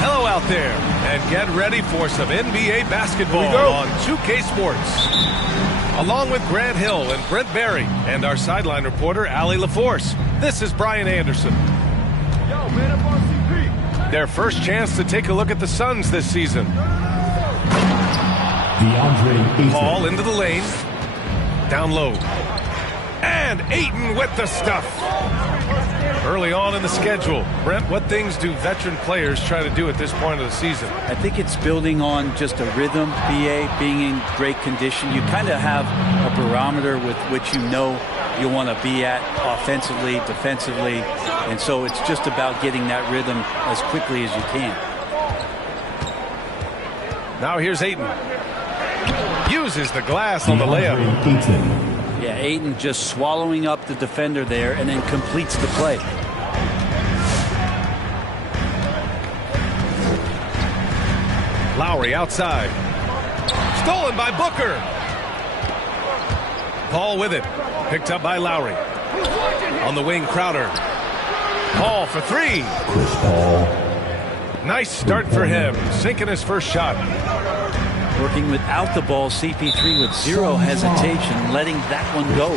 Hello out there, and get ready for some NBA basketball on 2K Sports. Along with Grant Hill and Brent Berry and our sideline reporter, Allie LaForce, this is Brian Anderson. Yo, man, up RCP. Their first chance to take a look at the Suns this season. Ball into the lane. Down low. And Ayton with the stuff. Early on in the schedule, Brent, what things do veteran players try to do at this point of the season? I think it's building on just a rhythm, BA, being in great condition. You kind of have a barometer with which you know you want to be at offensively, defensively, and so it's just about getting that rhythm as quickly as you can. Now here's Ayton. Uses the glass on the layup. Yeah, Ayton just swallowing up the defender there and then completes the play. Lowry outside. Stolen by Booker. Paul with it. Picked up by Lowry. On the wing, Crowder. Paul for three. Nice start for him. Sinking his first shot. Working without the ball, CP3 with zero hesitation, letting that one go.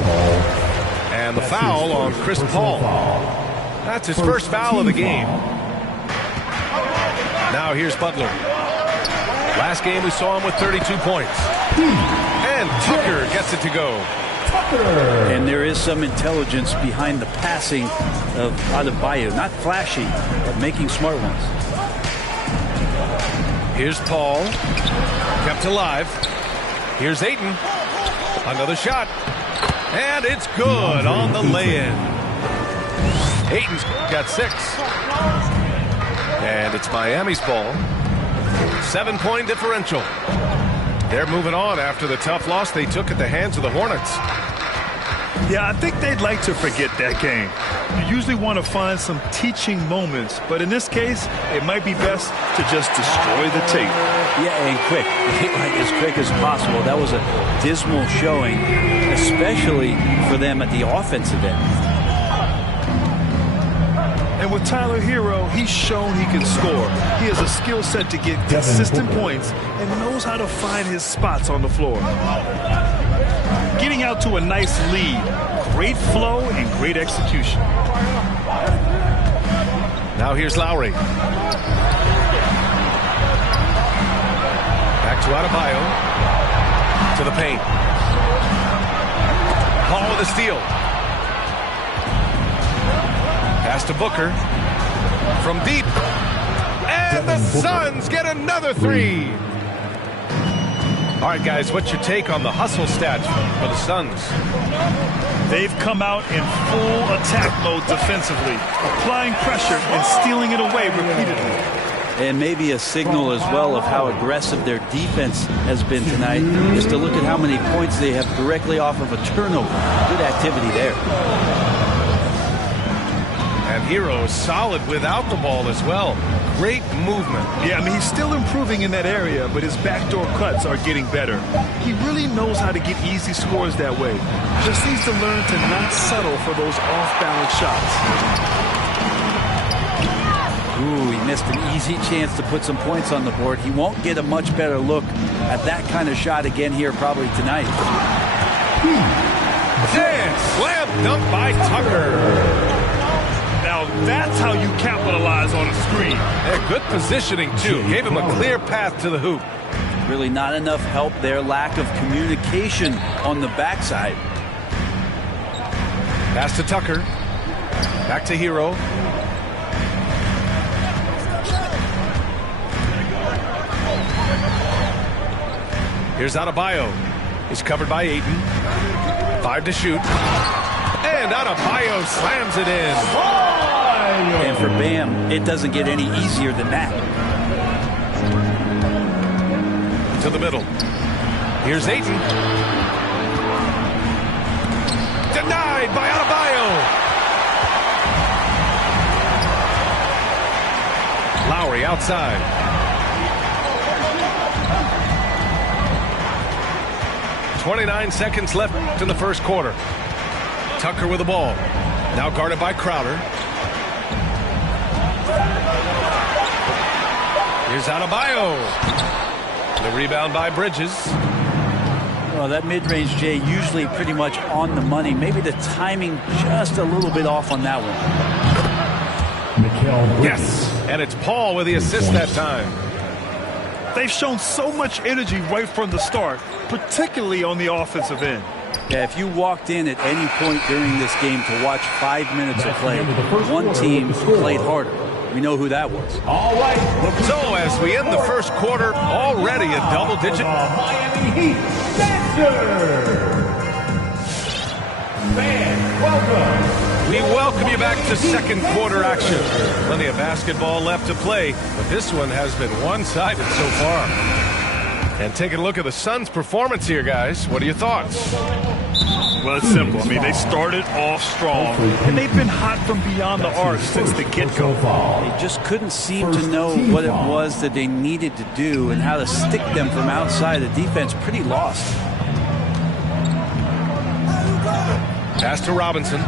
And the foul on Chris Paul. That's his first foul of the game. Now here's Butler. Last game we saw him with 32 points. And Tucker gets it to go. And there is some intelligence behind the passing of Adebayo. Not flashy, but making smart ones. Here's Paul. Kept alive. Here's Ayton. Another shot. And it's good on the lay-in. Ayton's got 6. And it's Miami's ball. 7-point differential. They're moving on after the tough loss they took at the hands of the Hornets. Yeah, I think they'd like to forget that game. You usually want to find some teaching moments, but in this case, it might be best to just destroy the tape. Yeah, and quick. As quick as possible. That was a dismal showing, especially for them at the offensive end. And with Tyler Hero, he's shown he can score. He has a skill set to get consistent points and knows how to find his spots on the floor. Getting out to a nice lead. Great flow and great execution. Now here's Lowry. Back to Adebayo. To the paint. Paul with a steal. Pass to Booker. From deep. And the Suns get another 3. All right, guys, what's your take on the hustle stats for the Suns? They've come out in full attack mode defensively, applying pressure and stealing it away repeatedly. And maybe a signal as well of how aggressive their defense has been tonight is to look at how many points they have directly off of a turnover. Good activity there. And Hero is solid without the ball as well. Great movement. Yeah, I mean, he's still improving in that area, but his backdoor cuts are getting better. He really knows how to get easy scores that way. Just needs to learn to not settle for those off-balance shots. Ooh, he missed an easy chance to put some points on the board. He won't get a much better look at that kind of shot again here probably tonight. And slam dunk by Tucker. Now that's how you capitalize on a screen. And good positioning, too. Gave him a clear path to the hoop. Really not enough help there. Lack of communication on the backside. Pass to Tucker. Back to Hero. Here's Adebayo. He's covered by Ayton. 5 to shoot. And Adebayo slams it in. And for Bam, it doesn't get any easier than that. To the middle. Here's Ayton. Denied by Adebayo. Lowry outside. .29 seconds left in the first quarter. Tucker with the ball. Now guarded by Crowder. Here's Adebayo. The rebound by Bridges. Well, that mid-range, Jay, usually pretty much on the money. Maybe the timing just a little bit off on that one. Yes, and it's Paul with the assist that time. They've shown so much energy right from the start, particularly on the offensive end. Yeah, if you walked in at any point during this game to watch 5 minutes of play, one team played harder. We know who that was. All right. So as we end the first quarter, already a double-digit. Miami Heat fans, welcome. We welcome you back to second quarter action. Plenty of basketball left to play, but this one has been one-sided so far. And taking a look at the Suns' performance here, guys. What are your thoughts? Well, it's simple. I mean, they started off strong, and they've been hot from beyond the arc since the get-go. They just couldn't seem to know what it was that they needed to do and how to stick them from outside. The defense pretty lost. Pass to Robinson.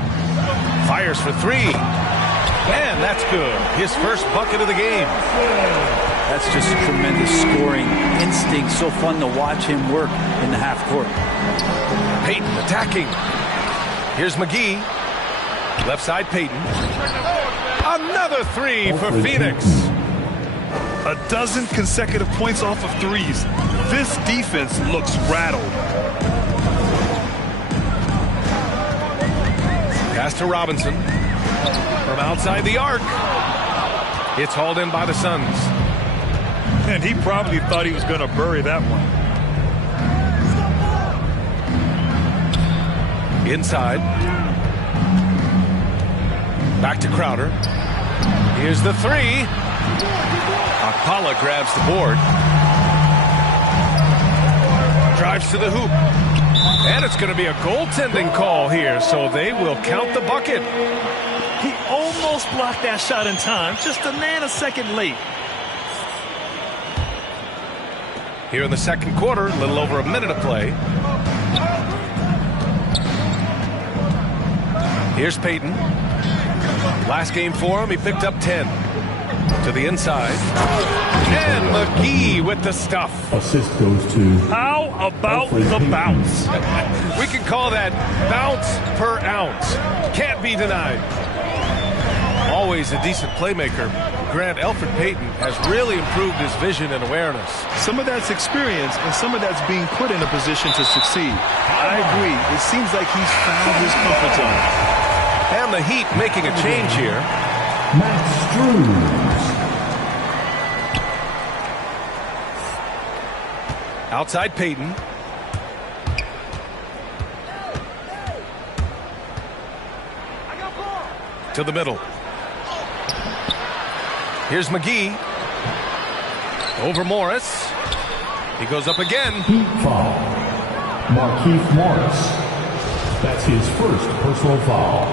Fires for three. And that's good. His first bucket of the game. That's just tremendous scoring instinct. So fun to watch him work in the half court. Payton attacking. Here's McGee. Left side Payton. Another three for Phoenix. A dozen consecutive points off of threes. This defense looks rattled. Pass to Robinson. From outside the arc. It's hauled in by the Suns. And he probably thought he was going to bury that one. Inside. Back to Crowder. Here's the three. Akpala grabs the board. Drives to the hoop. And it's going to be a goaltending call here, so they will count the bucket. He almost blocked that shot in time, just a nanosecond late. Here in the second quarter, a little over a minute of play. Here's Payton. Last game for him, he picked up 10. To the inside. And McGee with the stuff. Assist goes to... How about the bounce? We can call that bounce per ounce. Can't be denied. Always a decent playmaker. Grant, Elfrid Payton has really improved his vision and awareness. Some of that's experience, and some of that's being put in a position to succeed. I agree. It seems like he's found his comfort zone. And the Heat making a change here. Max Struz. Outside Payton. To the middle. Here's McGee. Over Morris. He goes up again. Heat foul. Markieff Morris. That's his first personal foul.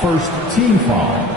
First team foul.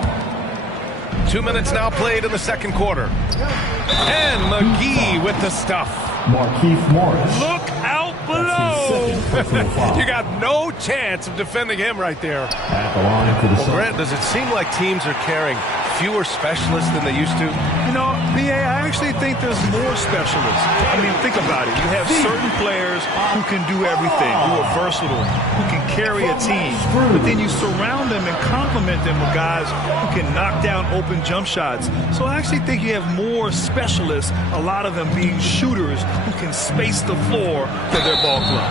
2 minutes now played in the second quarter. And McGee with the stuff. Markieff Morris. Look out below. You got no chance of defending him right there. At the line for the Well, Grant, does it seem like teams are carrying fewer specialists than they used to? You know, B.A., I actually think there's more specialists. I mean, think about it. You have certain players who can do everything, who are versatile, who can carry a team. But then you surround them and complement them with guys who can knock down open jump shots. So I actually think you have more specialists, a lot of them being shooters who can space the floor for their ball club.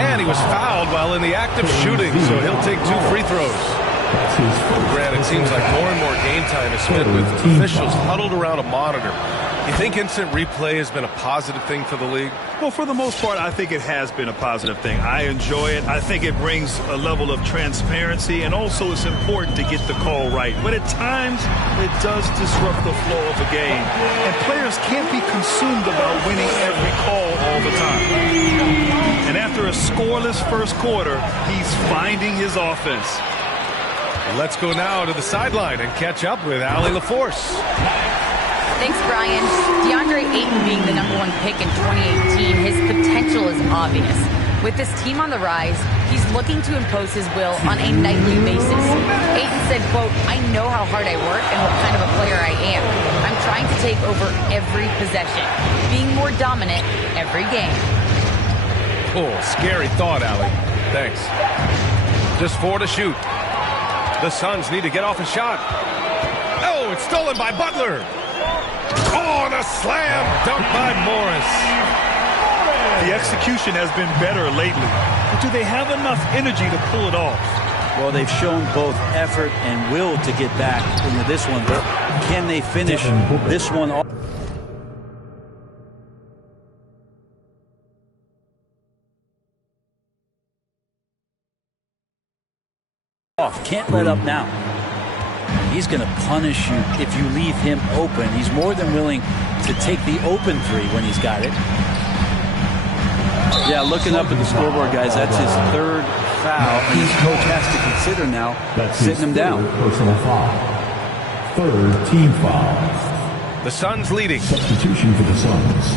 And he was fouled while in the act of shooting, so he'll take 2 free throws. Grant, it seems like more and more game time is spent with officials huddled around a monitor. You think instant replay has been a positive thing for the league? Well, for the most part, I think it has been a positive thing. I enjoy it. I think it brings a level of transparency, and also it's important to get the call right. But at times, it does disrupt the flow of a game, and players can't be consumed about winning every call all the time. And after a scoreless first quarter, he's finding his offense. Let's go now to the sideline and catch up with Allie LaForce. Thanks, Brian. DeAndre Ayton being the #1 pick in 2018, his potential is obvious. With this team on the rise, he's looking to impose his will on a nightly basis. Ayton said, quote, "I know how hard I work and what kind of a player I am. I'm trying to take over every possession, being more dominant every game." Oh, scary thought, Allie. Thanks. Just 4 to shoot. The Suns need to get off a shot. Oh, it's stolen by Butler. Oh, and a slam dunk by Morris. The execution has been better lately. But do they have enough energy to pull it off? Well, they've shown both effort and will to get back into this one, but can they finish this one off? Can't let up now. He's going to punish you if you leave him open. He's more than willing to take the open three when he's got it. Yeah, looking up at the scoreboard, guys, that's his 3rd foul, and his coach has to consider now sitting him down. Personal foul. 3rd team foul. The Suns leading. Substitution for the Suns.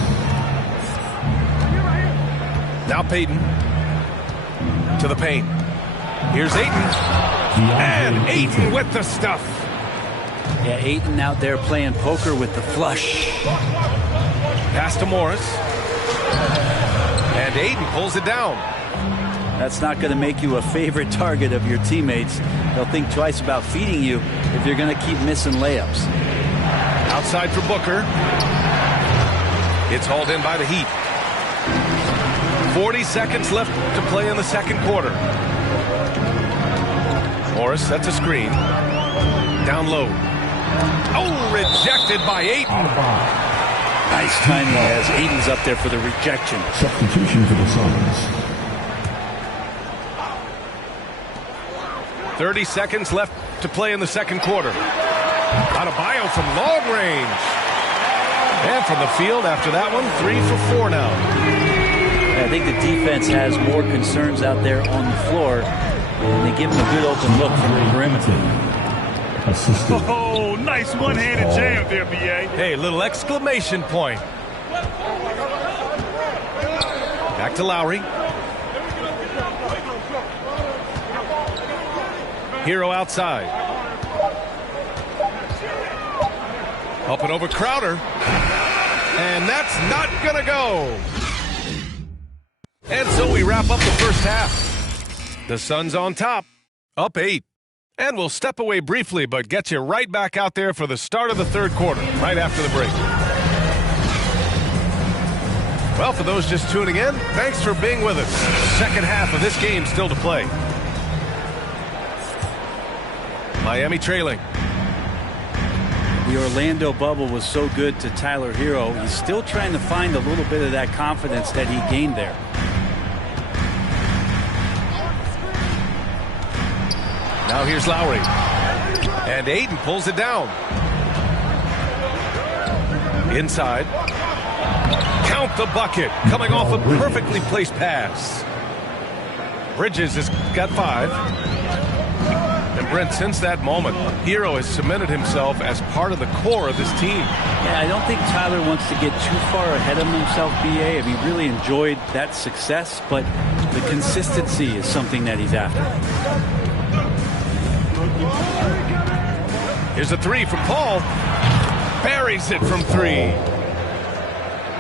Now Payton to the paint. Here's Ayton. And Ayton with the stuff. Yeah, Ayton out there playing poker with the flush. Pass to Morris. And Ayton pulls it down. That's not going to make you a favorite target of your teammates. They'll think twice about feeding you if you're going to keep missing layups. Outside for Booker. It's hauled in by the Heat. 40 seconds left to play in the second quarter. Morris sets a screen. Down low. Oh, rejected by Ayton. Nice timing as Ayton's up there for the rejection. Substitution for the Suns. 30 seconds left to play in the second quarter. Adebayo from long range. And from the field after that one, 3 for 4 now. I think the defense has more concerns out there on the floor. And they give him a good open look from the perimeter. Assistant. Oh, nice one-handed jam there, B.A. Hey, little exclamation point. Back to Lowry. Hero outside. Up and over Crowder. And that's not gonna go. And so we wrap up the first half. The Suns on top, up 8. And we'll step away briefly, but get you right back out there for the start of the third quarter, right after the break. Well, for those just tuning in, thanks for being with us. Second half of this game still to play. Miami trailing. The Orlando bubble was so good to Tyler Hero. He's still trying to find a little bit of that confidence that he gained there. Now here's Lowry. And Ayton pulls it down. Inside. Count the bucket. Coming off a perfectly placed pass. Bridges has got 5. And Brent, since that moment, Hero has cemented himself as part of the core of this team. Yeah, I don't think Tyler wants to get too far ahead of himself, B.A. I mean, he really enjoyed that success, but the consistency is something that he's after. Here's a 3 from Paul. Buries it from 3.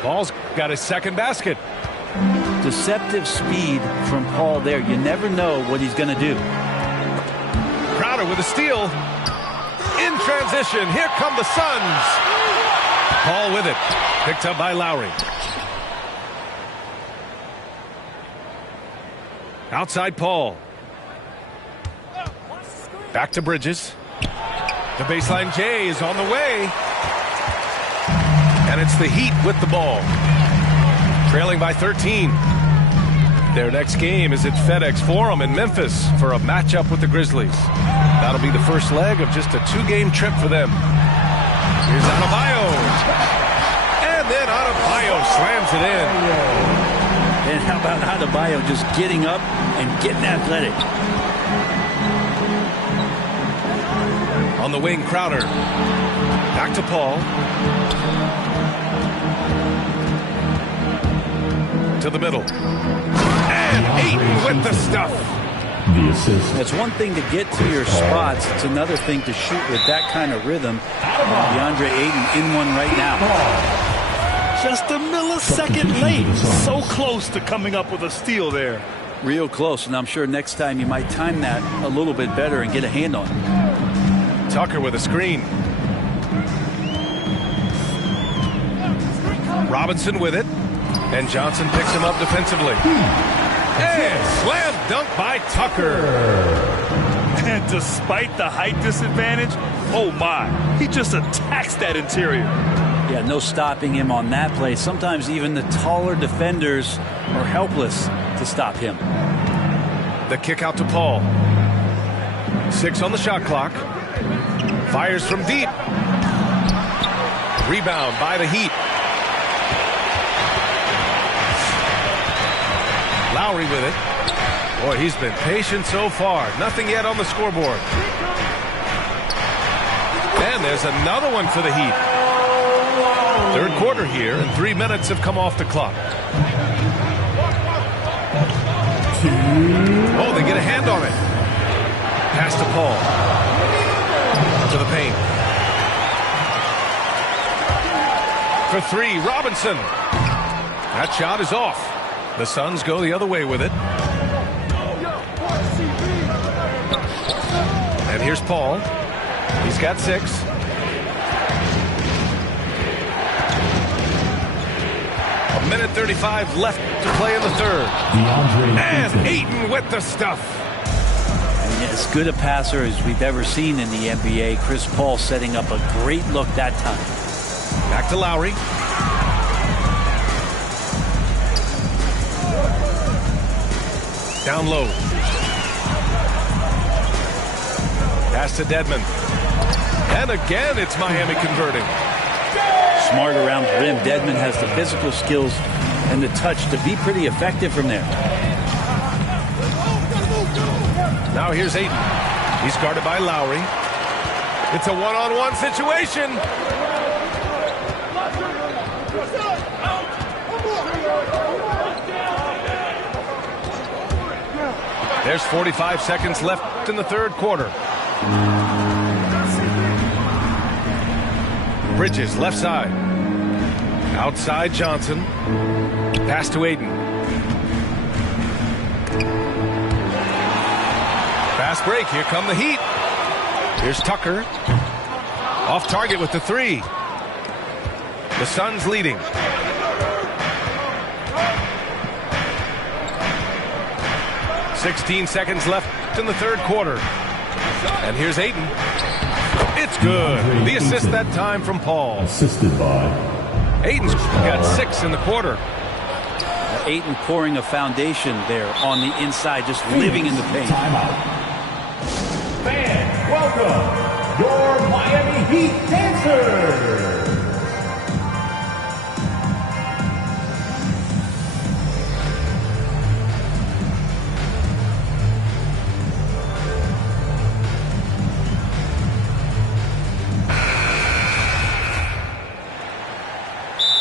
Paul's got his second basket. Deceptive speed from Paul there. You never know what he's going to do. Crowder with a steal. In transition, here come the Suns. Paul with it. Picked up by Lowry. Outside Paul. Back to Bridges. The baseline J is on the way. And it's the Heat with the ball. Trailing by 13. Their next game is at FedEx Forum in Memphis for a matchup with the Grizzlies. That'll be the first leg of just a 2-game trip for them. Here's Adebayo. And then Adebayo slams it in. And how about Adebayo just getting up and getting athletic? On the wing, Crowder. Back to Paul. To the middle. And And Ayton with the stuff. The assist. It's one thing to get to your spots. It's another thing to shoot with that kind of rhythm. DeAndre Ayton in one right now. Just a millisecond late. So close to coming up with a steal there. Real close, and I'm sure next time you might time that a little bit better and get a hand on it. Tucker with a screen. Robinson with it. And Johnson picks him up defensively. And slam dunk by Tucker. And despite the height disadvantage, oh my, he just attacks that interior. Yeah, no stopping him on that play. Sometimes even the taller defenders are helpless to stop him. The kick out to Paul. 6 on the shot clock. Fires from deep. Rebound by the Heat. Lowry with it. Boy, he's been patient so far. Nothing yet on the scoreboard. And there's another one for the Heat. Third quarter here, and 3 minutes have come off the clock. Oh, they get a hand on it. Pass to Paul. To the paint. For 3, Robinson. That shot is off. The Suns go the other way with it. And here's Paul. He's got 6. A minute 35 left to play in the third. And Ayton with the stuff. And as good a passer as we've ever seen in the NBA. Chris Paul setting up a great look that time. Back to Lowry. Down low. Pass to Dedmon. And again, it's Miami converting. Smart around the rim. Dedmon has the physical skills and the touch to be pretty effective from there. Now here's Ayton. He's guarded by Lowry. It's a one-on-one situation. There's 45 seconds left in the third quarter. Bridges, left side. Outside Johnson. Pass to Ayton. Fast break. Here come the Heat. Here's Tucker. Off target with the 3. The Suns leading. .16 seconds left in the third quarter. And here's Ayton. It's good. The assist that time from Paul. Assisted by Ayton's got 6 in the quarter. Ayton pouring a foundation there on the inside, just living in the paint. Timeout. Fans, welcome your Miami Heat dancers.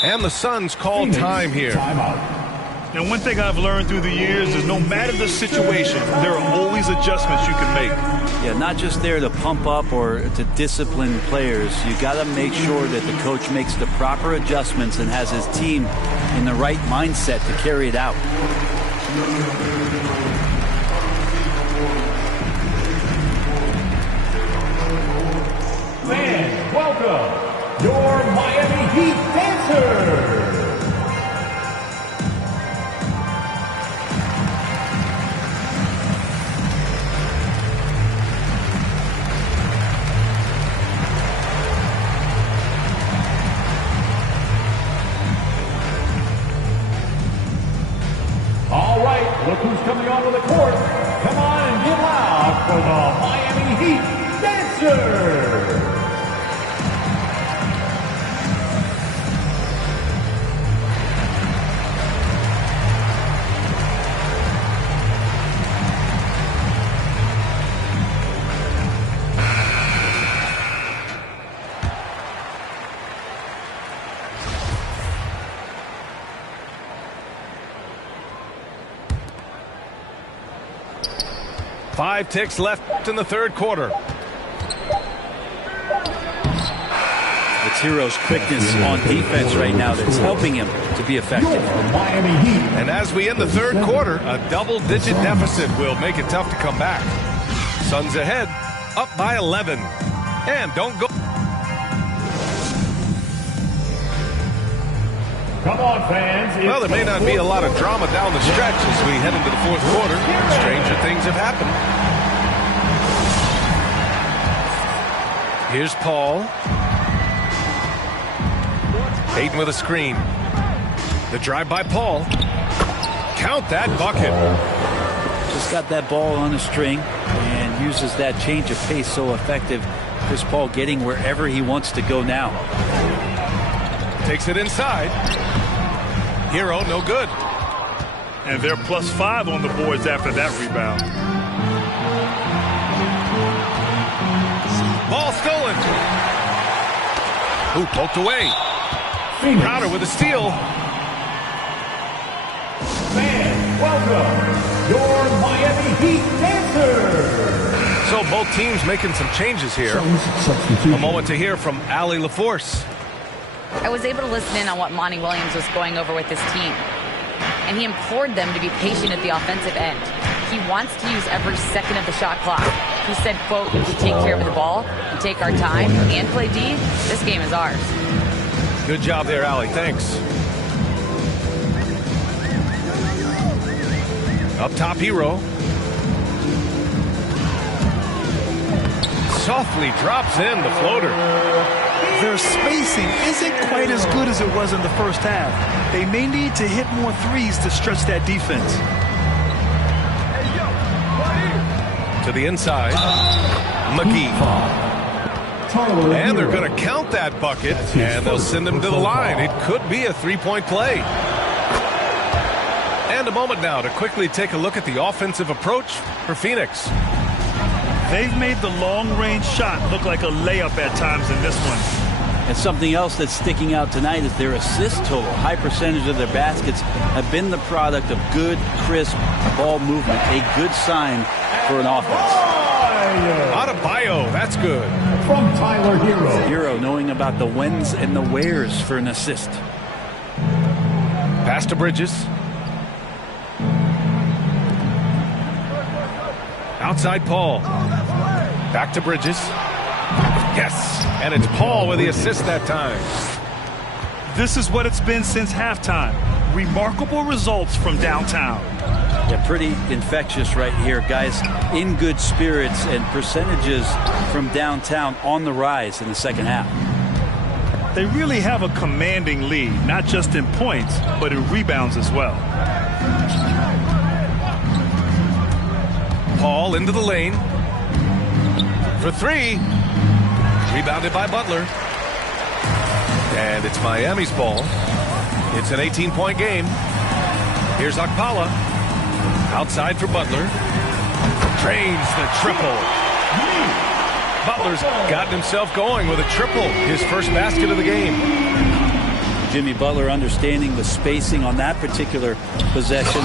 And the Suns call time here. And one thing I've learned through the years is no matter the situation, there are always adjustments you can make. Yeah, not just there to pump up or to discipline players. You got to make sure that the coach makes the proper adjustments and has his team in the right mindset to carry it out. Fans, welcome your Miami Heat dancers. All right, look who's coming onto the court. Come on and get loud for the Miami Heat dancers. 5 ticks left in the third quarter. It's Hero's quickness on defense right now that's helping him to be effective. And as we end the third quarter, a double-digit deficit will make it tough to come back. Suns ahead, up by 11. And don't go. Come on, fans. Well, there may not be a lot of drama down the stretch as we head into the fourth quarter. Stranger things have happened. Here's Paul. Ayton with a screen. The drive by Paul. Count that bucket. Just got that ball on a string and uses that change of pace so effective. Chris Paul getting wherever he wants to go now. Takes it inside. Hero, no good. And they're +5 on the boards after that rebound. Ball stolen. Who poked away? Crowder with a steal. Fans, welcome your Miami Heat Dancers. So both teams making some changes here. A moment to hear from Allie LaForce. I was able to listen in on what Monty Williams was going over with his team. And he implored them to be patient at the offensive end. He wants to use every second of the shot clock. He said, quote, if we take care of the ball and take our time and play D, this game is ours. Good job there, Allie. Thanks. Up top, Hero. Softly drops in the floater. Their spacing isn't quite as good as it was in the first half. They may need to hit more threes to stretch that defense. To the inside. McGee. And they're going to count that bucket, and they'll send him to the line. It could be a three-point play. And a moment now to quickly take a look at the offensive approach for Phoenix. They've made the long-range shot look like a layup at times in this one. And something else that's sticking out tonight is their assist total. High percentage of their baskets have been the product of good, crisp ball movement. A good sign for an offense. Adebayo, that's good. From Tyler Hero. Hero knowing about the whens and the wheres for an assist. Pass to Bridges. Outside Paul. Back to Bridges. Yes, and it's Paul with the assist that time. This is what it's been since halftime. Remarkable results from downtown. Yeah, pretty infectious right here, guys. In good spirits and percentages from downtown on the rise in the second half. They really have a commanding lead, not just in points, but in rebounds as well. Paul into the lane. For three. Rebounded by Butler. And it's Miami's ball. It's an 18-point game. Here's Okpala. Outside for Butler. Drains the triple. Butler's gotten himself going with a triple. His first basket of the game. Jimmy Butler understanding the spacing on that particular possession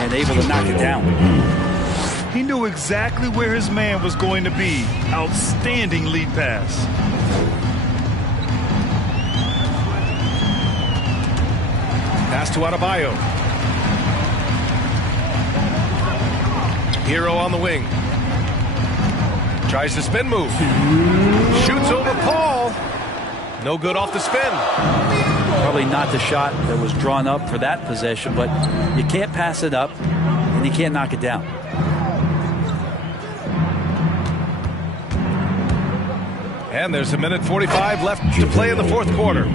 and able to knock it down. He knew exactly where his man was going to be. Outstanding lead pass. Pass to Adebayo. Hero on the wing. Tries the spin move. Shoots over Paul. No good off the spin. Probably not the shot that was drawn up for that possession, but you can't pass it up and you can't knock it down. And there's a minute 45 left to play in the fourth quarter.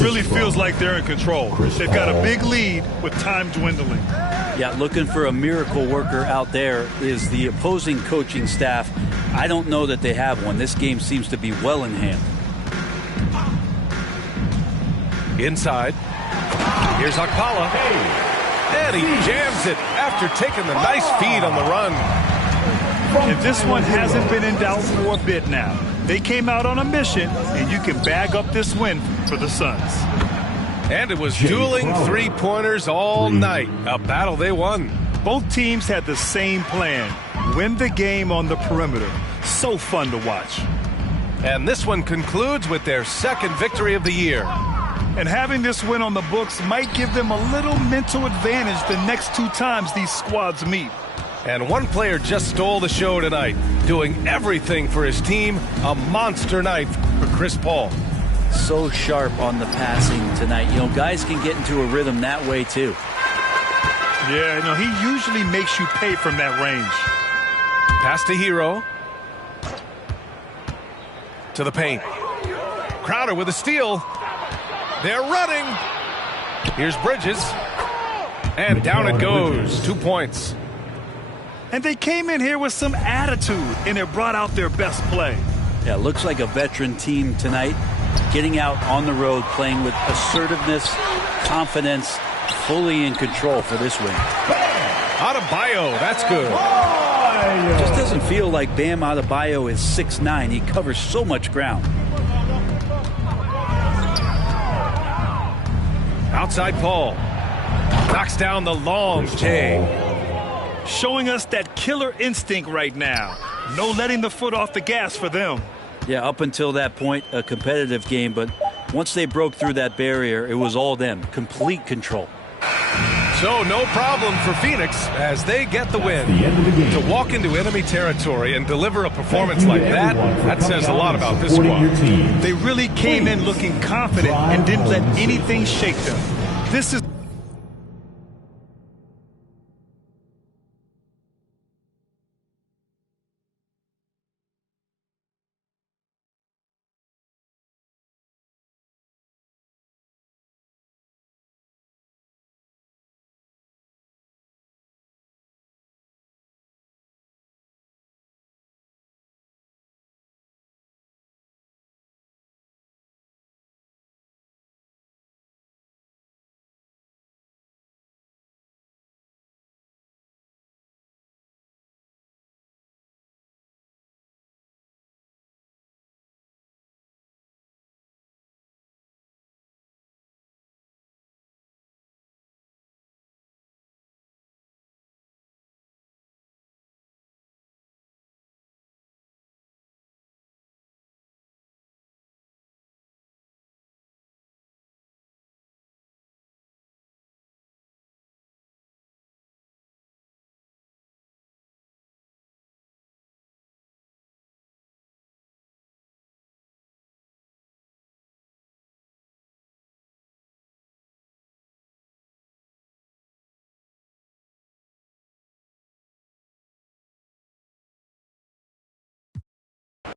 Really feels like they're in control. They've got a big lead with time dwindling. Yeah, looking for a miracle worker out there is the opposing coaching staff. I don't know that they have one. This game seems to be well in hand. Inside. Here's Okpala. And he jams it after taking the nice feed on the run. And this one hasn't been in doubt for a bit now. They came out on a mission, and you can bag up this win for the Suns. And it was dueling three-pointers all night. A battle they won. Both teams had the same plan. win the game on the perimeter. So fun to watch. And this one concludes with their second victory of the year. And having this win on the books might give them a little mental advantage the next 2 times these squads meet. And one player just stole the show tonight, doing everything for his team. A monster night for Chris Paul. So sharp on the passing tonight. You know, guys can get into a rhythm that way too. Yeah, you know, he usually makes you pay from that range. Pass to Hero. To the paint. Crowder with a steal. They're running. Here's Bridges. And down it goes. 2 points. And they came in here with some attitude, and it brought out their best play. Yeah, looks like a veteran team tonight. Getting out on the road, playing with assertiveness, confidence, fully in control for this win. Adebayo, that's good. Just doesn't feel like Bam Adebayo is 6'9". He covers so much ground. Outside Paul. Knocks down the long J. Showing us that killer instinct right now. No letting the foot off the gas for them. Yeah, up until that point, a competitive game, but once they broke through that barrier, it was all them. Complete control. So no problem for Phoenix as they get the win. To walk into enemy territory and deliver a performance like that says a lot about this squad. They really came in looking confident and didn't let anything shake them. This is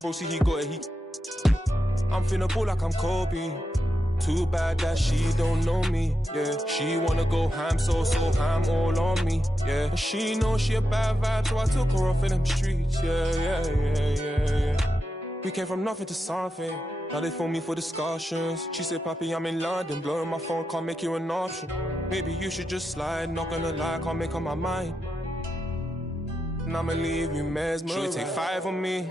Bro, see he got it, I'm finna ball like I'm Kobe. Too bad that she don't know me, yeah. She wanna go ham, so ham all on me, yeah. And she knows she a bad vibe, so I took her off in them streets, yeah. We came from nothing to something. Now they phone me for discussions. She said, Papi, I'm in London, blowing my phone, can't make you an option. Maybe you should just slide, not gonna lie, can't make up my mind. And I'ma leave you mesmerized. She take 5 on me.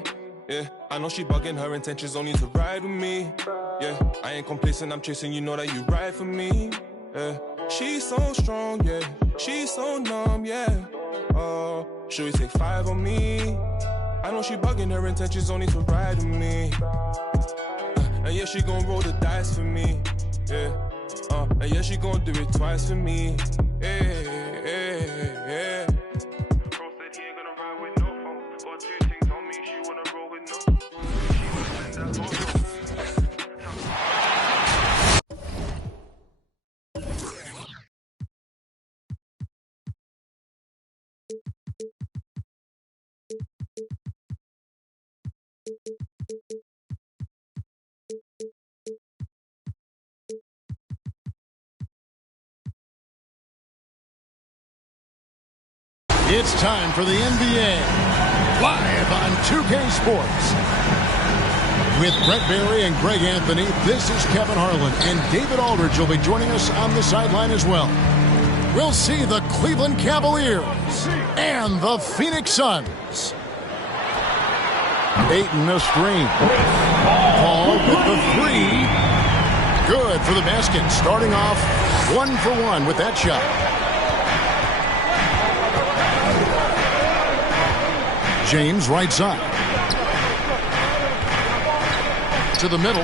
Yeah, I know she bugging, her intentions only to ride with me. Yeah, I ain't complacent, I'm chasing, you know that you ride for me. Yeah, she's so strong, yeah, she's so numb, yeah. Oh, should we take 5 on me? I know she bugging, her intentions only to ride with me. And yeah, she gon' roll the dice for me. Yeah, and yeah, she gon' do it twice for me. Yeah. It's time for the NBA, live on 2K Sports. With Brett Barry and Greg Anthony, this is Kevin Harlan, and David Aldridge will be joining us on the sideline as well. We'll see the Cleveland Cavaliers and the Phoenix Suns. Ayton a screen. Paul with the 3. Good for the basket. Starting off 1 for 1 with that shot. James right side. To the middle.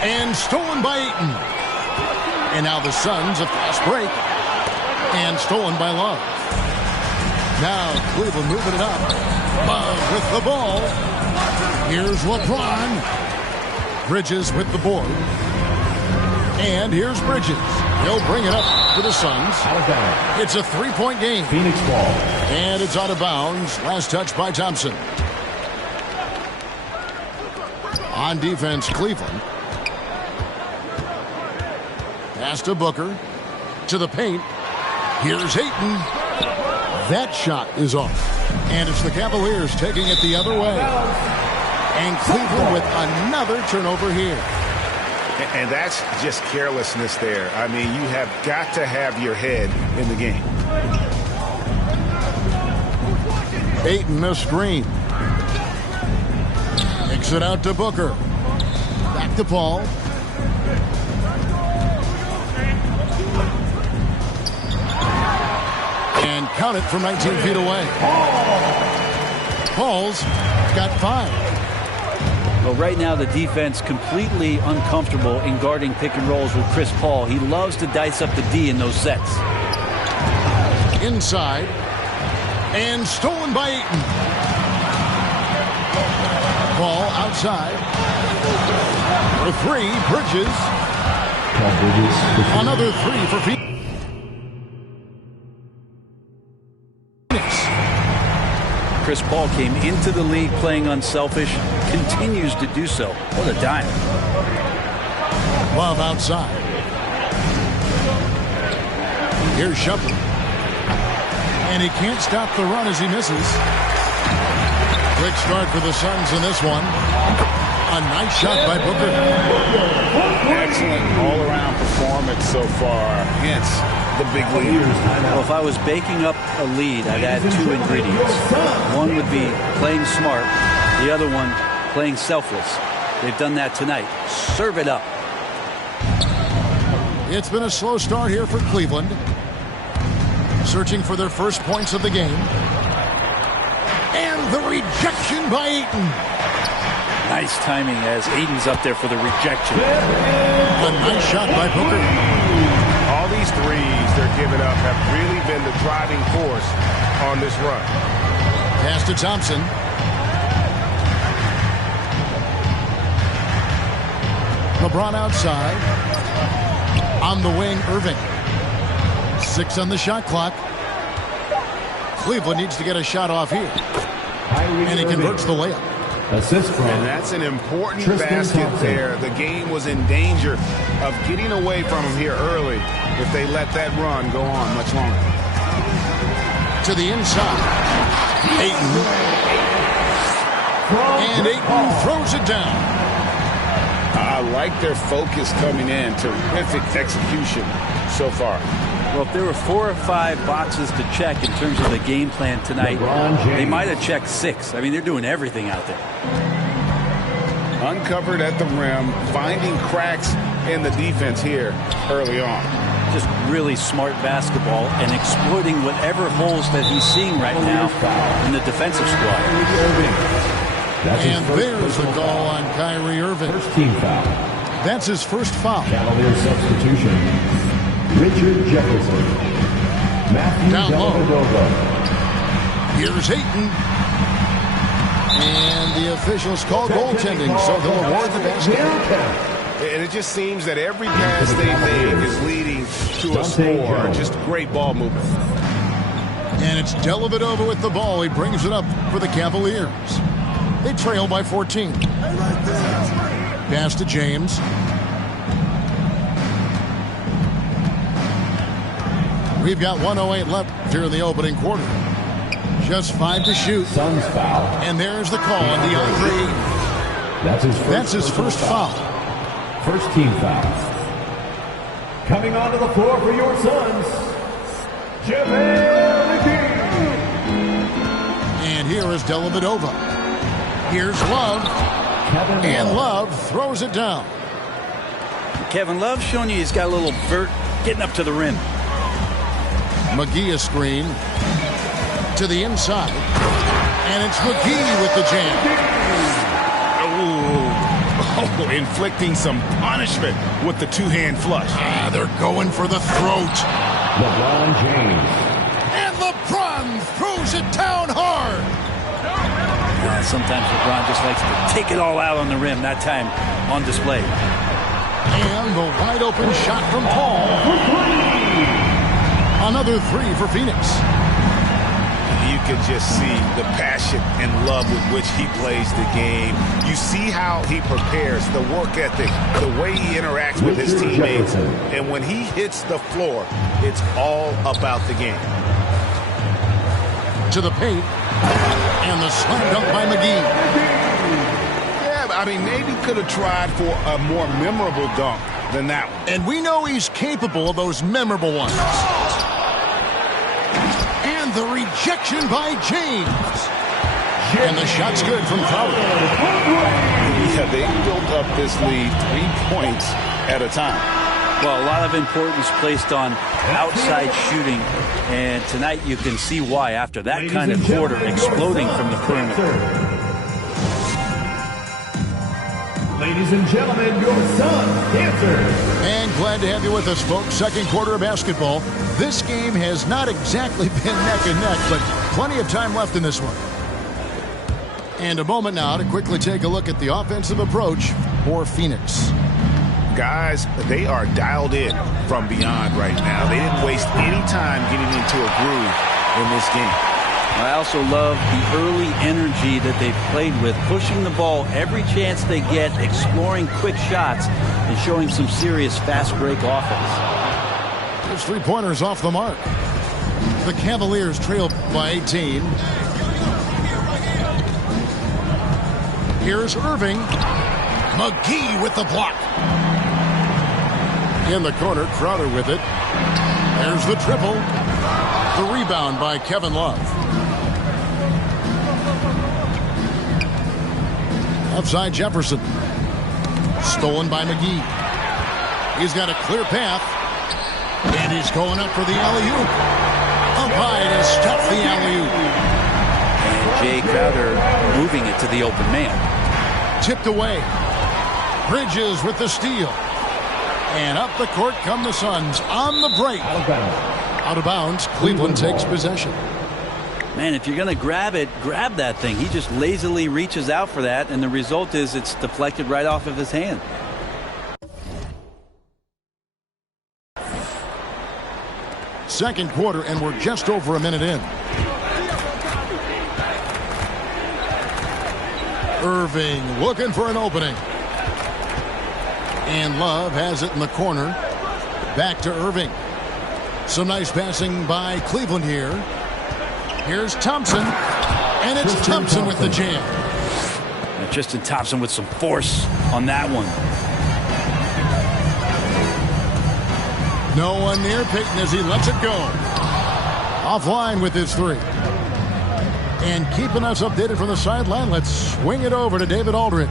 And stolen by Ayton. And now the Suns a fast break. And stolen by Love. Now Cleveland moving it up. Love with the ball. Here's LeBron. Bridges with the board. And here's Bridges. He'll bring it up for the Suns. Out of bounds. It's a three-point game. Phoenix ball. And it's out of bounds. Last touch by Thompson. On defense, Cleveland. Pass to Booker. To the paint. Here's Ayton. That shot is off. And it's the Cavaliers taking it the other way. And Cleveland with another turnover here. And that's just carelessness there. I mean, you have got to have your head in the game. Ayton a screen. Kicks it out to Booker. Back to Paul. And count it from 19 feet away. Paul's got 5. Well, right now the defense completely uncomfortable in guarding pick and rolls with Chris Paul. He loves to dice up the D in those sets. Inside. And stolen by Ayton. Paul outside. For 3, Bridges. Another 3 for Phoenix. Chris Paul came into the league playing unselfish, continues to do so. What a dime. Love outside. Here's Shumpert. And he can't stop the run as he misses. Quick start for the Suns in this one. A nice shot by Booker. Excellent all-around performance so far against the big leaders. Well, if I was baking up a lead, I'd add 2 ingredients. One would be playing smart. The other one, playing selfless. They've done that tonight. Serve it up. It's been a slow start here for Cleveland. Searching for their first points of the game. And the rejection by Ayton. Nice timing as Ayton's up there for the rejection. A nice shot by Booker. All these threes they're giving up have really been the driving force on this run. Pass to Thompson. LeBron outside. On the wing, Irving. 6 on the shot clock. Cleveland needs to get a shot off here. And he converts the layup. Assist from. And that's an important Tristan basket Thompson. there. The game was in danger of getting away from him here early if they let that run go on much longer. To the inside. Ayton. And Ayton throws it down. I like their focus coming in. Terrific execution so far. Well, if there were 4 or 5 boxes to check in terms of the game plan tonight, they might have checked 6. I mean, they're doing everything out there. Uncovered at the rim, finding cracks in the defense here early on. Just really smart basketball and exploiting whatever holes that he's seeing right now in the defensive squad. And there's the call on Kyrie Irving. First team foul. That's his first foul. Cavalier substitution. Richard Jefferson. Matthew Down low. Dellavedova. Here's Ayton. And the officials call goaltending, so they'll award the basket. And it just seems that every pass they make is leading to a score. Just great ball movement. And it's Dellavedova with the ball. He brings it up for the Cavaliers. They trail by 14. Pass to James. We've got 1:08 left here in the opening quarter. Just 5 to shoot. Suns foul. And there's the call on DeAndre. That's his first foul. First team foul. Coming onto the floor for your Suns, Javale McGee. And here is Dellavedova. Here's Love. And Love throws it down. Kevin Love showing you he's got a little vert getting up to the rim. McGee a screen to the inside. And it's McGee with the jam. Oh, inflicting some punishment with the two-hand flush. They're going for the throat. LeBron James. And LeBron throws it down hard. Sometimes LeBron just likes to take it all out on the rim, that time on display. And the wide open shot from Paul. Another three for Phoenix. You can just see the passion and love with which he plays the game. You see how he prepares, the work ethic, the way he interacts with his teammates. And when he hits the floor, it's all about the game. To the paint. And the slam dunk by McGee. Yeah, I mean, maybe could have tried for a more memorable dunk than that one. And we know he's capable of those memorable ones. And the rejection by James. And the shot's good from Crowder. Yeah, they built up this lead 3 points at a time. Well, a lot of importance placed on outside shooting, and tonight you can see why after that kind of quarter exploding from the perimeter. Ladies and gentlemen, your son's dancers. And glad to have you with us, folks. Second quarter of basketball. This game has not exactly been neck and neck, but plenty of time left in this one. And a moment now to quickly take a look at the offensive approach for Phoenix. Guys, they are dialed in from beyond right now. They didn't waste any time getting into a groove in this game. I also love the early energy that they've played with, pushing the ball every chance they get, exploring quick shots, and showing some serious fast break offense. There's three-pointers off the mark. The Cavaliers trail by 18. Here's Irving. McGee with the block. In the corner, Crowder with it. There's the triple. The rebound by Kevin Love. Outside Jefferson. Stolen by McGee. He's got a clear path. And he's going up for the alley-oop. Up high to stop the alley-oop. And Jay Crowder moving it to the open man. Tipped away. Bridges with the steal. And up the court come the Suns on the break. Out of bounds. Cleveland takes possession. Man, if you're going to grab it, grab that thing. He just lazily reaches out for that, and the result is it's deflected right off of his hand. Second quarter, and we're just over a minute in. Irving looking for an opening. And Love has it in the corner. Back to Irving. Some nice passing by Cleveland here. Here's Thompson. And it's Thompson with the jam. And Tristan Thompson with some force on that one. No one near Payton as he lets it go. Offline with his three. And keeping us updated from the sideline, let's swing it over to David Aldridge.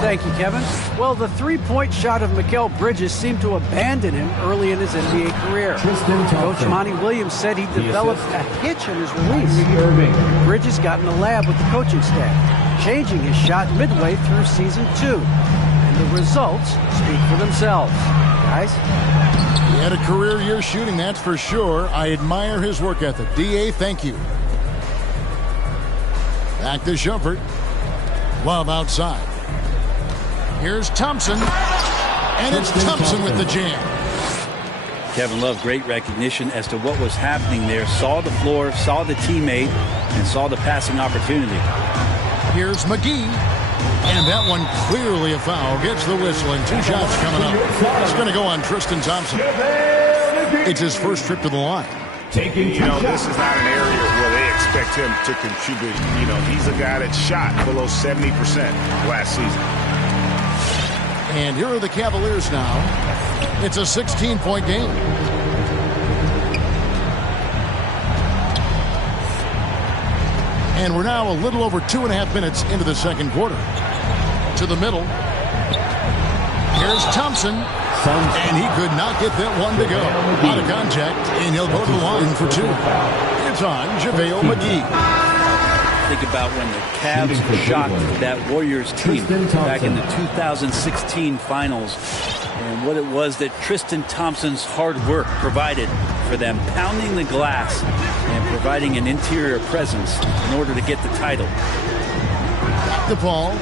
Thank you, Kevin. Well, the three-point shot of Mikal Bridges seemed to abandon him early in his NBA career. Coach Monty Williams said he developed a hitch in his release. Bridges got in the lab with the coaching staff, changing his shot midway through season 2. And the results speak for themselves. Guys? He had a career year shooting, that's for sure. I admire his work ethic. D.A., thank you. Back to Shumpert. Love outside. Here's Thompson. And it's Thompson with the jam. Kevin Love, great recognition as to what was happening there. Saw the floor, saw the teammate, and saw the passing opportunity. Here's McGee. And that one clearly a foul. Gets the whistle, and 2 shots coming up. It's going to go on Tristan Thompson. It's his first trip to the line. You know, this is not an area where they expect him to contribute. You know, he's a guy that shot below 70% last season. And here are the Cavaliers now. It's a 16-point game. And we're now a little over 2.5 minutes into the second quarter. To the middle. Here's Thompson. And he could not get that one to go. Out of contact, and he'll go to the line for 2. It's on JaVale McGee. Think about when the Cavs shocked that Warriors team back in the 2016 finals, and what it was that Tristan Thompson's hard work provided for them, pounding the glass and providing an interior presence in order to get the title. The ball.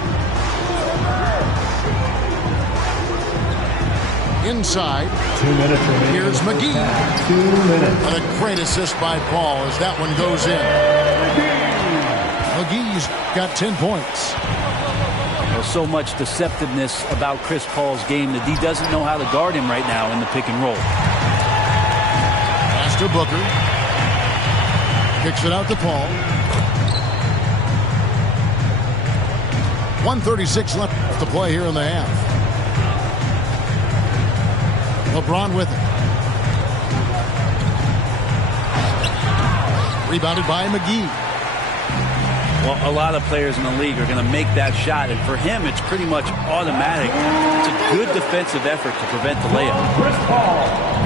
Inside. 2 minutes remaining. Here's McGee. 2 minutes. And a great assist by Paul as that one goes in. McGee's got 10 points. Well, so much deceptiveness about Chris Paul's game that he doesn't know how to guard him right now in the pick and roll. Pass to Booker. Kicks it out to Paul. 1:36 left to play here in the half. LeBron with it. Rebounded by McGee. Well, a lot of players in the league are going to make that shot, and for him, it's pretty much automatic. It's a good defensive effort to prevent the layup.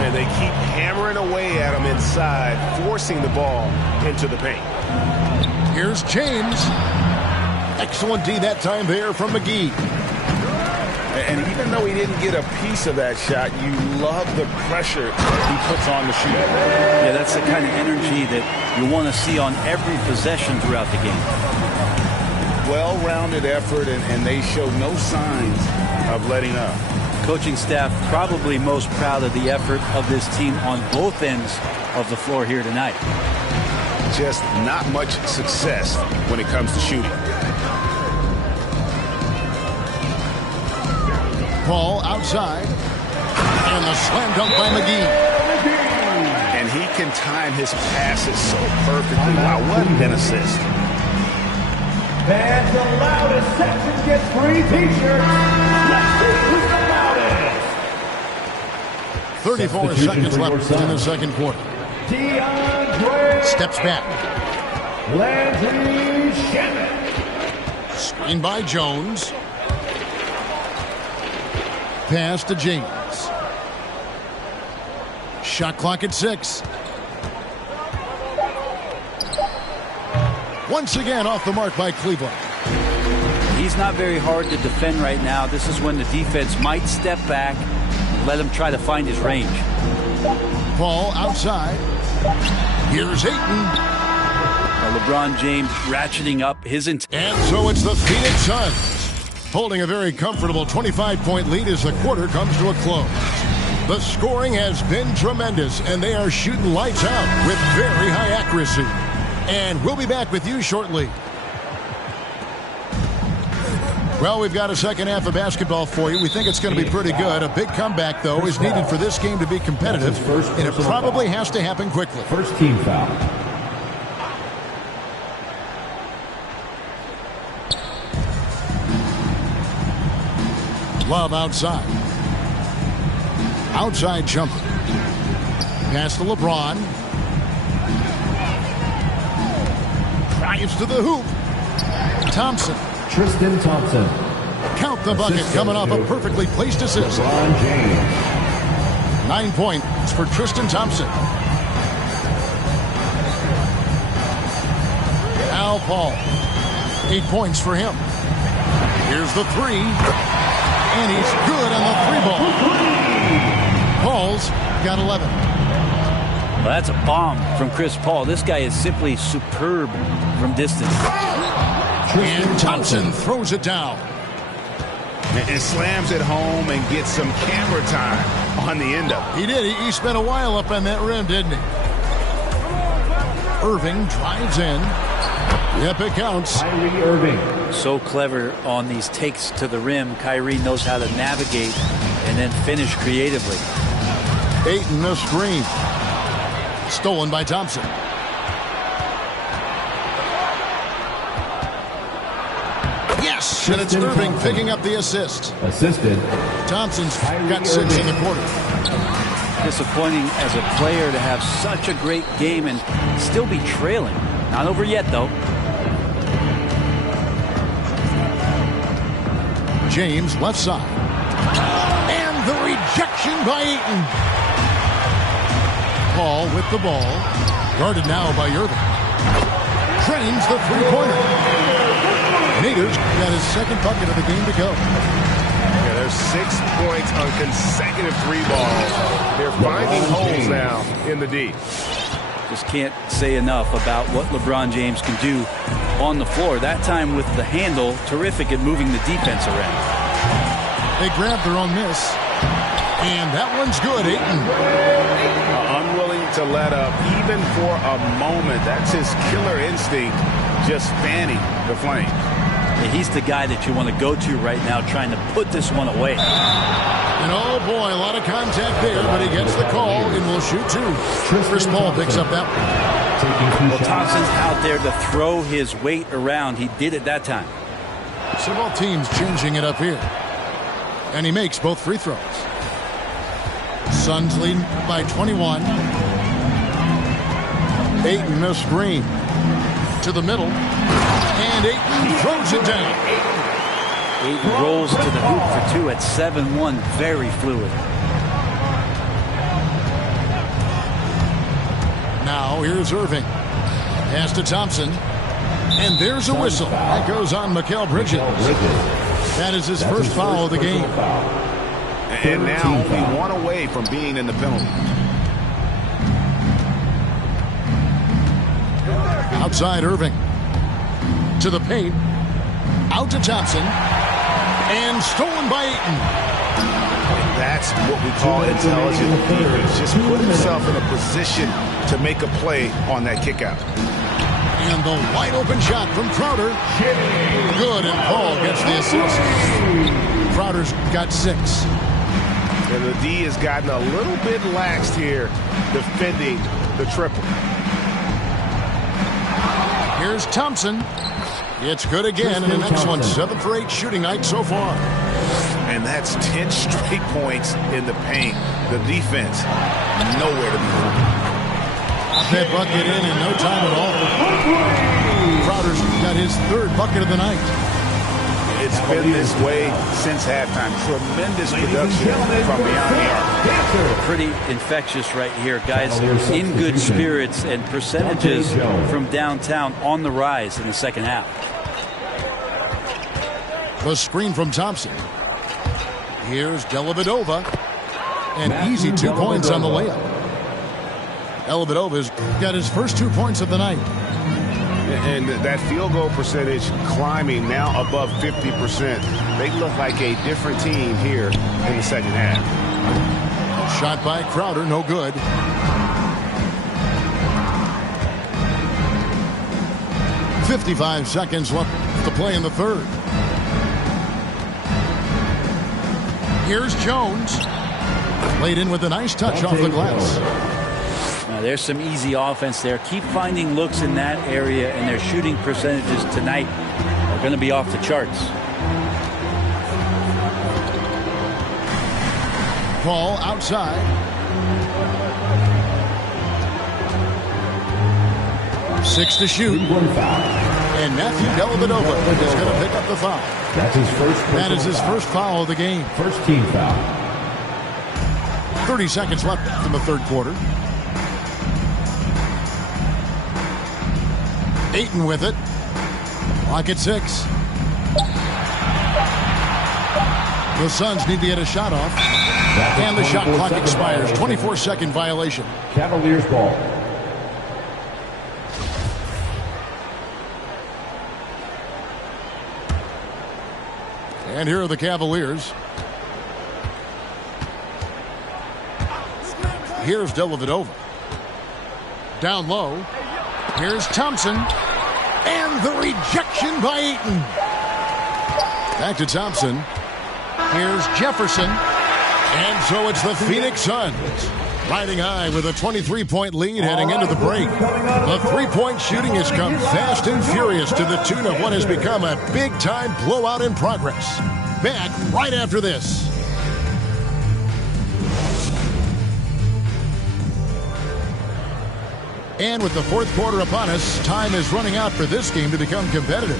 And they keep hammering away at him inside, forcing the ball into the paint. Here's James. Excellent D that time there from McGee. And even though he didn't get a piece of that shot, you love the pressure he puts on the shooter. Yeah, that's the kind of energy that you want to see on every possession throughout the game. Well-rounded effort, and they show no signs of letting up. Coaching staff probably most proud of the effort of this team on both ends of the floor here tonight. Just not much success when it comes to shooting. Paul outside. And the slam dunk by McGee. And he can time his passes so perfectly. Wow, what an assist. And the loudest section gets free t-shirts. Let's see who's the loudest. 34 seconds left in the second quarter. DeAndre Steps back. Landry Shamet. Screen by Jones. Pass to James. Shot clock at 6. Once again off the mark by Cleveland. He's not very hard to defend right now. This is when the defense might step back and let him try to find his range. Paul outside. Here's Ayton. LeBron James ratcheting up his intent. And so it's the Phoenix Suns holding a very comfortable 25-point lead as the quarter comes to a close. The scoring has been tremendous, and they are shooting lights out with very high accuracy. And we'll be back with you shortly. Well, we've got a second half of basketball for you. We think it's going to be pretty good. A big comeback, though, is needed for this game to be competitive, and it probably has to happen quickly. First team foul. Love outside. Outside jumper. Pass to LeBron. Drives to the hoop. Thompson. Tristan Thompson. Count the bucket coming off a perfectly placed assist. LeBron James. 9 points for Tristan Thompson. Al Paul. 8 points for him. Here's the three. And he's good on the three ball. Paul's got 11. Well, that's a bomb from Chris Paul. This guy is simply superb from distance. And Thompson throws it down. And slams it home and gets some camera time on the end of it. He did. He spent a while up on that rim, didn't he? Irving drives in. Yep, it counts. Kyrie Irving. So clever on these takes to the rim. Kyrie knows how to navigate and then finish creatively. Ayton a screen. Stolen by Thompson. Yes, and it's Irving picking up the assist. Assisted. Thompson's got 6 in the quarter. Disappointing as a player to have such a great game and still be trailing. Not over yet, though. James left side. And the rejection by Ayton. Paul with the ball. Guarded now by Irving. drains the three-pointer. Nader's got his second bucket of the game to go. Yeah, there's 6 points on consecutive three balls. They're finding holes now in the D. Just can't say enough about what LeBron James can do on the floor. That time with the handle, terrific at moving the defense around. They grab their own miss. And that one's good, Ayton. Unwilling to let up, even for a moment. That's his killer instinct, just fanning the flame. Yeah, he's the guy that you want to go to right now, trying to put this one away. And oh boy, a lot of contact there, but he gets the call and will shoot two. Chris Paul picks up that one. Well, Thompson's out there to throw his weight around. He did it that time. Several teams changing it up here. And he makes both free throws. Suns lead by 21. Ayton a screen to the middle. And Ayton throws it down. Ayton rolls to the hoop for two at 7-1. Very fluid. Now here's Irving. Pass to Thompson. And there's a whistle. That goes on Mikal Bridges. That is his first foul of the game. And now only one away from being in the penalty. Outside Irving. To the paint. Out to Thompson. And stolen by Ayton. That's what we call intelligent defense. Just put himself in a position to make a play on that kick out. And the wide open shot from Crowder. Good, and Paul gets the assist. Crowder's got 6. And the D has gotten a little bit laxed here defending the triple. Here's Thompson. It's good again, and the next one, 7 for 8 shooting night so far. And that's 10 straight points in the paint. The defense, nowhere to be found. That bucket in no time at all. Crowder's got his 3rd bucket of the night. It's been this way since halftime. Tremendous production from beyond the arc. Pretty infectious right here, guys. In good spirits, and percentages from downtown on the rise in the second half. The screen from Thompson. Here's Dellavedova. An easy 2 points on the layup. Dellavedova's got his first 2 points of the night. And that field goal percentage climbing now above 50%. They look like a different team here in the second half. Shot by Crowder, no good. .55 seconds left to play in the third. Here's Jones. Laid in with a nice touch off the glass. Now there's some easy offense there. Keep finding looks in that area, and their shooting percentages tonight are going to be off the charts. Paul outside. Six to shoot. And Matthew Dellavedova is going to pick up the foul. That is his first foul of the game. First team foul. 30 seconds left in the third quarter. Ayton with it. Clock at 6. The Suns need to get a shot off. And the shot clock expires. 24-second violation. Cavaliers ball. And here are the Cavaliers. Here's Dellavedova. Down low. Here's Thompson. And the rejection by Ayton. Back to Thompson. Here's Jefferson. And so it's the Phoenix Suns riding high with a 23-point lead heading into the break. The three-point shooting has come fast and furious to the tune of what has become a big-time blowout in progress. Back right after this. And with the fourth quarter upon us, time is running out for this game to become competitive.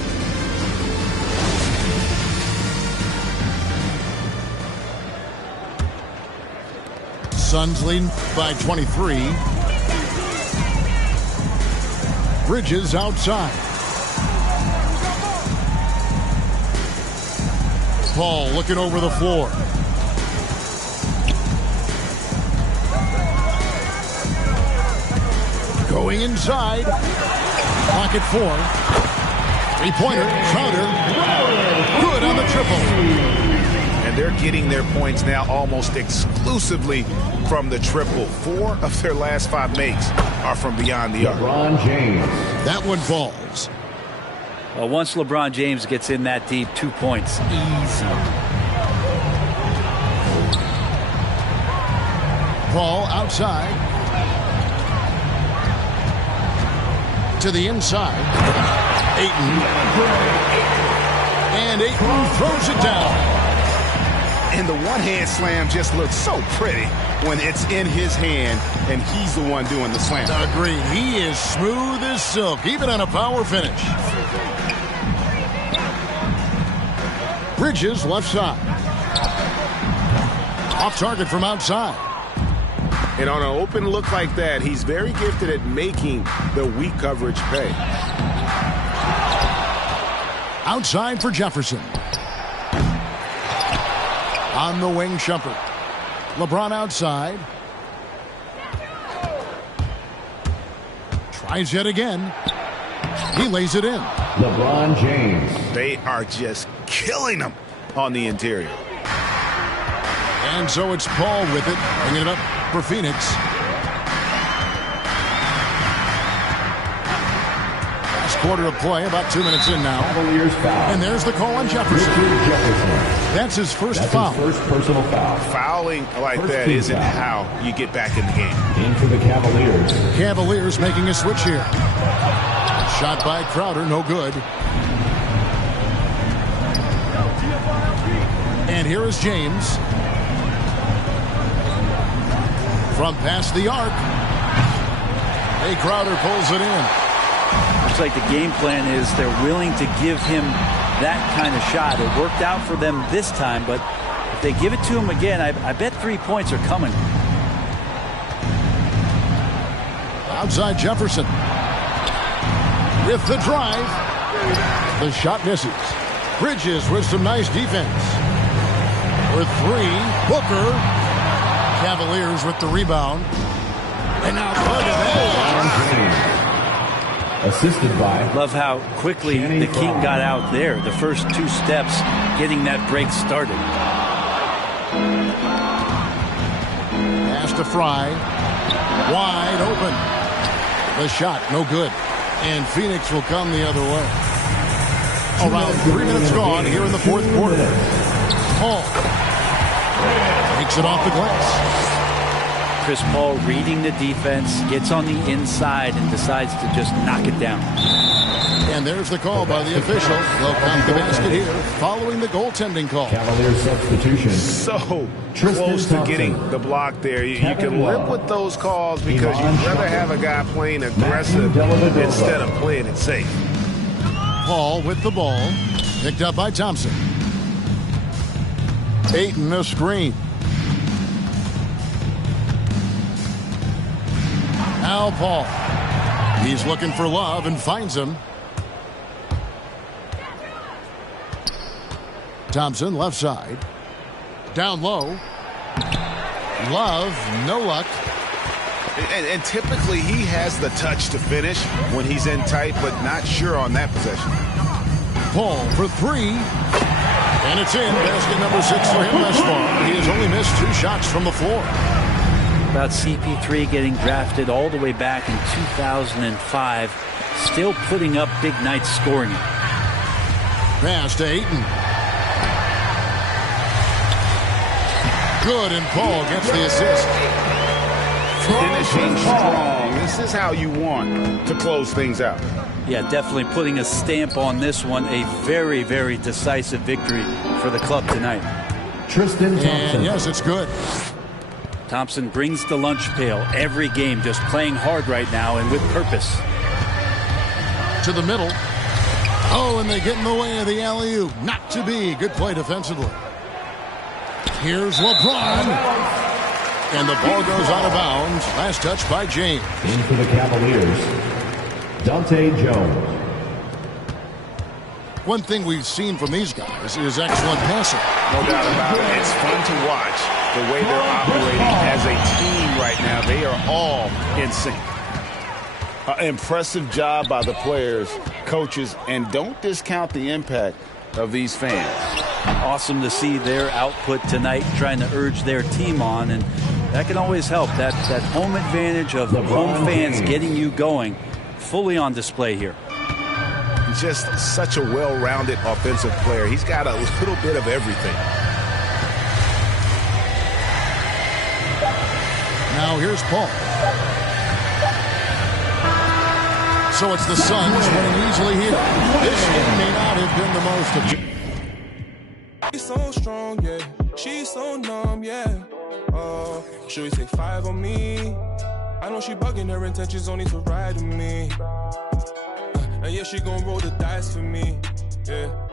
Suns lead by 23. Bridges outside. Paul looking over the floor. Going inside. Pocket 4. Three-pointer. Crowder. Good on the triple. And they're getting their points now almost exclusively from the triple. 4 of their last 5 makes are from beyond the arc. LeBron James. That one falls. Well, once LeBron James gets in that deep, 2 points, easy. Paul outside. To the inside. Ayton. And Ayton throws it down. And the one-hand slam just looks so pretty when it's in his hand and he's the one doing the slam. Agreed. He is smooth as silk, even on a power finish. Bridges left side. Off target from outside. And on an open look like that, he's very gifted at making the weak coverage pay. Outside for Jefferson. On the wing, Shumpert. LeBron outside. Tries yet again. He lays it in. LeBron James. They are just killing him on the interior. And so it's Paul with it, bringing it up for Phoenix. Last quarter of play, about 2 minutes in now. Cavaliers foul. And there's the call on Jefferson. That's his first foul. His first personal foul. Fouling like First that team isn't foul. how you get back in the game. In for the Cavaliers. Cavaliers making a switch here. Shot by Crowder, no good. And here is James. From past the arc. Hey, Crowder pulls it in. Looks like the game plan is they're willing to give him that kind of shot. It worked out for them this time, but if they give it to him again, I bet 3 points are coming. Outside Jefferson. With the drive. The shot misses. Bridges with some nice defense. For 3. Booker. Cavaliers with the rebound. And now look at that. Assisted by. Love how quickly the King got out there. The first 2 steps getting that break started. Pass to Fry. Wide open. The shot, no good. And Phoenix will come the other way. Around 3 minutes gone here in the fourth quarter. Paul takes it off the glass. Chris Paul reading the defense, gets on the inside and decides to just knock it down. And there's the call by the official. They'll count the basket here following the goaltending call. Cavaliers substitution. So close to getting the block there. You can live with those calls because you'd rather have a guy playing aggressive instead of playing it safe. Paul with the ball. Picked up by Thompson. Ayton a screen. Now Paul. He's looking for Love and finds him. Thompson left side. Down low. Love, no luck. And typically he has the touch to finish when he's in tight, but not sure on that possession. Paul for 3. And it's in. Basket number 6 for him thus far. He has only missed 2 shots from the floor. About CP3 getting drafted all the way back in 2005. Still putting up big nights scoring. Pass to Ayton. Good, and Paul gets the assist. Finishing strong. This is how you want to close things out. Yeah, definitely putting a stamp on this one. A very, very decisive victory for the club tonight. Tristan Thompson. And yes, it's good. Thompson brings the lunch pail every game, just playing hard right now and with purpose. To the middle. Oh, and they get in the way of the alley-oop. Not to be. Good play defensively. Here's LeBron. And the ball goes out of bounds. Last touch by James. In for the Cavaliers. Dante Jones. One thing we've seen from these guys is excellent passing. No doubt about it. It's fun to watch the way they're operating as a team right now. They are all in sync. Impressive job by the players, coaches, and don't discount the impact of these fans. Awesome to see their output tonight, trying to urge their team on, and that can always help. That home advantage of home fans getting you going, fully on display here. Just such a well-rounded offensive player. He's got a little bit of everything. Now here's Paul. So it's the Suns winning easily here. This may not have been the most. She's so strong, yeah. She's so numb, yeah. Should we say 5 on me? I know she bugging, her intentions only to ride with me. And yeah, she gon' roll the dice for me, yeah.